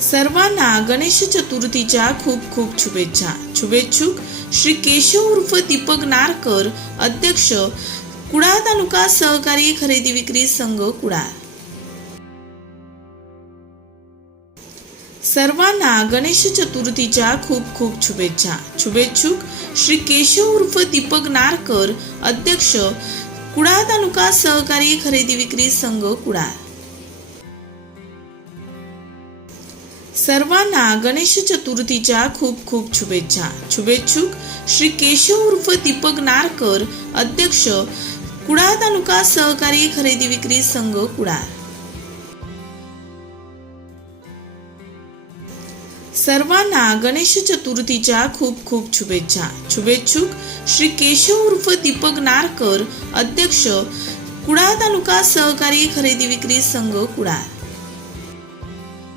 सर्वांना गणेश चतुर्थीच्या खूप खूप शुभेच्छा. शुभेच्छुक श्री केशव उर्फ दीपक नारकर अध्यक्ष कुडाळ तालुका सहकारी खरेदी विक्री संघ कुडाळ. सर्वांना गणेश चतुर्थीच्या खूप खूप शुभेच्छा. शुभेच्छुक श्री केशव उर्फ दीपक नारकर अध्यक्ष कुडाळ तालुका सहकारी खरेदी विक्री संघ कुडाळ. सर्वांना गणेश चतुर्थीच्या खूप खूप शुभेच्छा. शुभेच्छुक श्री केशव उर्फ दीपक नारकर अध्यक्ष कुडाळ तालुका सहकारी खरेदी विक्री संघ कुडाळ. सर्वांना गणेश चतुर्थीच्या खूप खूप शुभेच्छा. शुभेच्छुक श्री केशव उर्फ दीपक नारकर अध्यक्ष कुडाळ तालुका सहकारी खरेदी विक्री संघ कुडाळ.